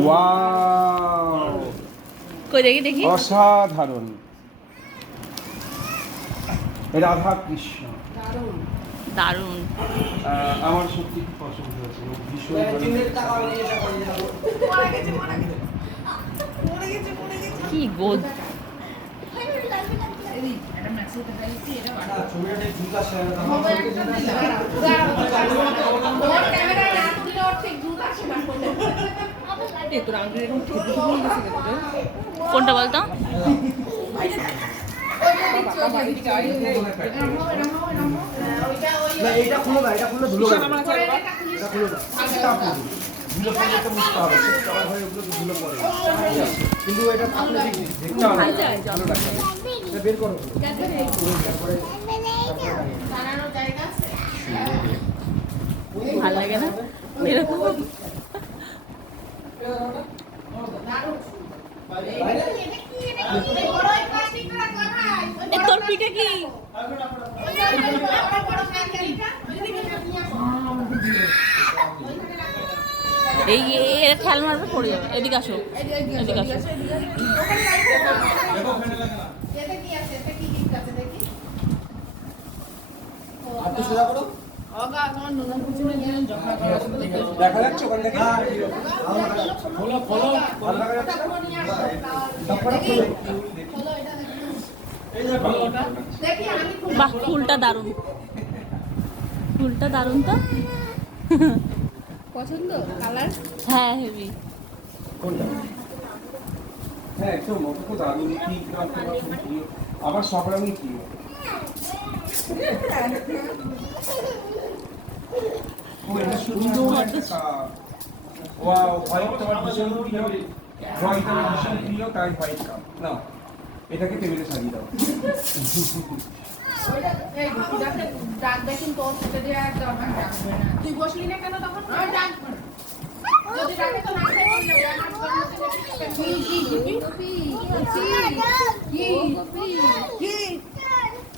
Wow, কই দেখি দেখি। অসাধারণ। রাধা কৃষ্ণ দারুণ। আমার সত্যি খুব পছন্দ হয়েছে, ভীষণ ভালো। কি গোদ। কোনটা বলতো? এটা খুলে দাও, এটা খুলে ধুলো পড়ে। এটা খুলে দাও, ধুলো পড়লে তো বুঝতে হবে, সবার হয় ওগুলো তো ধুলো পড়ে। কিন্তু এটা থাকলে ঠিক দেখতে হবে, ভালো লাগবে। এটা বের করো। ভালো লাগে না এরকম? তোর পিঠে কি? এই এর খেয়াল মারবে পড়ে যাবে। এদিকে আসো, এদিকে আসো। দেখা যাচ্ছে ওখান থেকে? খোলো খোলো, ভালো লাগা যাচ্ছে না? তারপরে খোলো। এই যে খোলো ওটা। বাহ, ফুলটা দারুণ, ফুলটা দারুণ তো। পছন্দ কালার? হ্যাঁ, হেভি। কোনটা? হ্যাঁ, একদম ওটা তো দারুণ। কি প্রিয়, আবার সব রঙই প্রিয়। ও এটা সুন্দর একটা কাপ। ওয়াও, হোয়াইট তোমার ভীষণ প্রিয়। হোয়াইট আমার ভীষণ প্রিয়, তাই হোয়াইট কাপ নাও। এটাকে টেবিলে সাজিয়ে দাও। তুই বসলি না কেন তখন? যদি ডাকে তো না খেয়ে কি